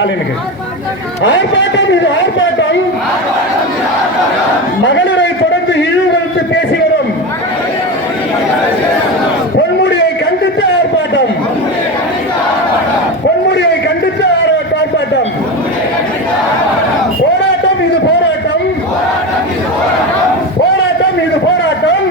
ஸ்டாலினுக்கு. ஆர்ப்பாட்டம் இது ஆர்ப்பாட்டம். மகளிரை தொடர்ந்து இழிவுபடுத்தி பேசி வரும். பொன்முடியை கண்டித்து ஆர்ப்பாட்டம். பொன்முடியை கண்டித்து ஆர்ப்பாட்டம். போராட்டம் இது போராட்டம். போராட்டம் இது போராட்டம்.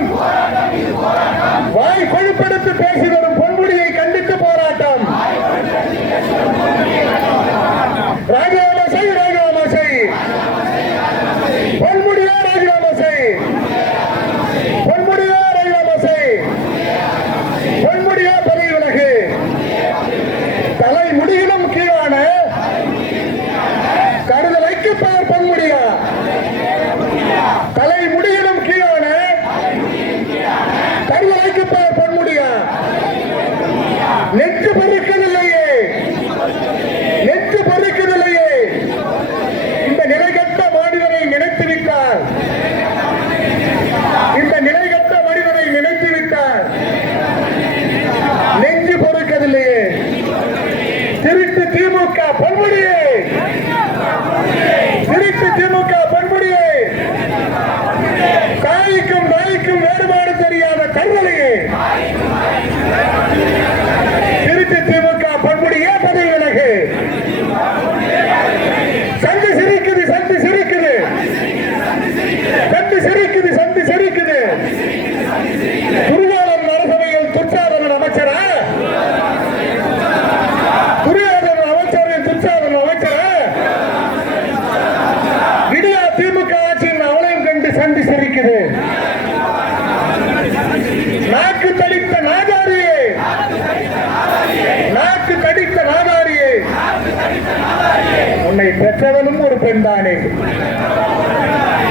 கண்டு சிரிக்குது நாக்கு தடித்த நாதாரியே. நாக்கு தடித்த நாதாரியே. உன்னை பெற்றவனும் ஒரு பெண்தானே.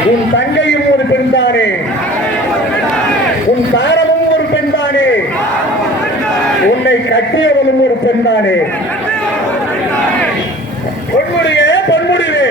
உன் தங்கையும் ஒரு பெண்தானே. உன் தாரமும் ஒரு பெண்தானே. உன்னை கட்டியவனும் ஒரு பெண்தானே. பொன்முடியே பொன்முடிவே.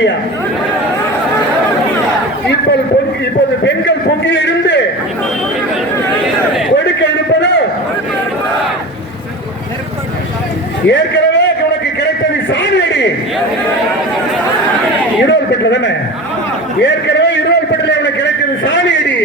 இல்ல இப்போது பொங்கி- இப்போது பெண்கள் பொங்கி இருந்து கொடுக்க எடுப்பதோ ஏற்கனவே உனக்கு கிடைத்தது சாமியடி. இருவல் பெற்ற தானே? ஏற்கனவே இருவல் பெற்றில் உனக்கு கிடைத்தது சாமியடி.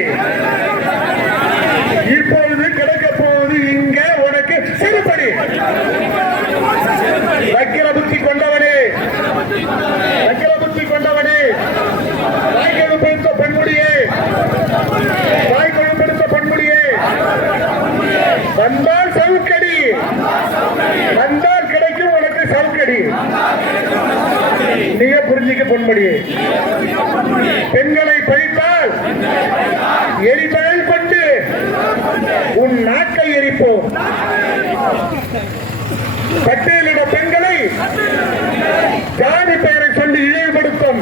சவுக்கடி நீங்க புரிஞ்சுக்க பொன்மொழி பெண்களை பழித்தால் எரிபயல் கொண்டு உன் நாக்கை எரிப்போம். பட்டியலிட பெண்களை ஜாதி பெயரை சொல்லி இழிவுபடுத்தும்.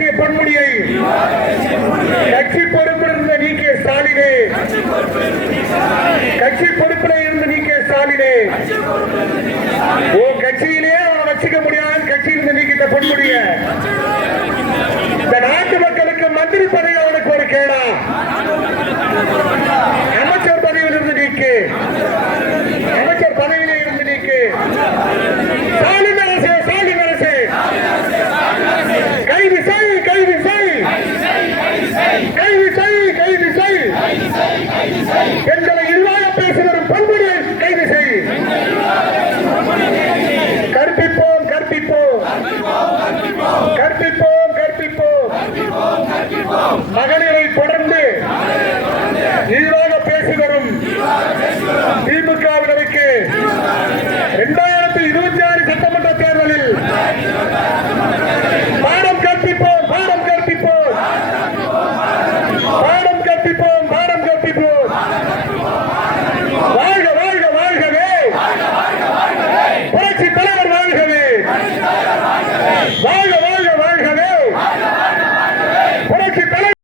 பேசிய பொன்முடியை. கட்சி பொறுப்பில் இருந்த நீக்கிய ஸ்டாலினே. கட்சி பொறுப்பில் இருந்து நீக்கிய ஸ்டாலினே. உன் கட்சியிலே அவனை வச்சுக்க முடியாது. கட்சியிலிருந்து நீக்கிட்ட பொன்முடிய. இந்த நாட்டு மக்களுக்கு மந்திரி பதவி அவனுக்கு ஒரு கேடா அமைச்சர் பதவியில் இருந்து நீக்கு அமைச்சர் பதவியிலே இருந்து எங்களை பேசி வரும் பண்புகளை கைது செய். கற்பிப்போம் கற்பிப்போம். கற்பிப்போம் கற்பிப்போம். மகளிரை தொடர்ந்து ஈராக பேசி வரும் திமுகவினருக்கு இரண்டாயிரத்தி இருபத்தி ஆறு சட்டமன்ற